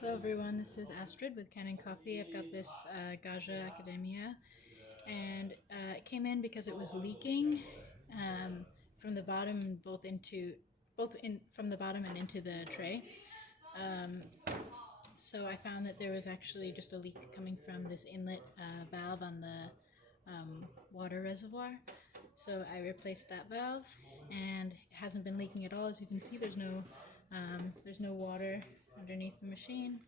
Hello everyone, this is Astrid with Kanen Coffee. I've got this Gaggia Accademia, and it came in because it was leaking from the bottom, from the bottom and into the tray. So I found that there was actually just a leak coming from this inlet valve on the water reservoir. So I replaced that valve, and it hasn't been leaking at all. As you can see, there's no water underneath the machine.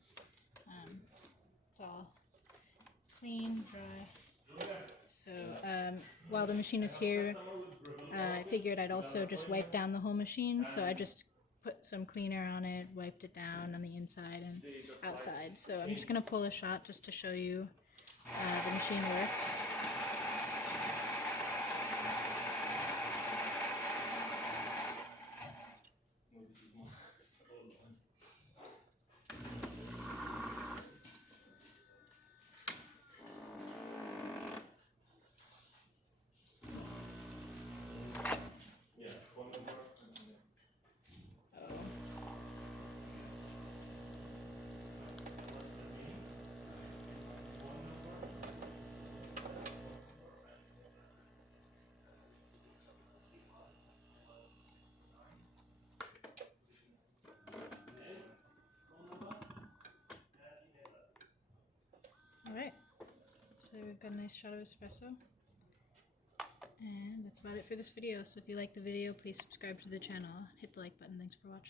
It's all clean, dry. So while the machine is here, I figured I'd also just wipe down the whole machine. So I just put some cleaner on it, wiped it down on the inside and outside. So I'm just going to pull a shot just to show you the machine works. Alright, so we've got a nice shot of espresso, and that's about it for this video. So if you like the video, please subscribe to the channel, hit the like button. Thanks for watching.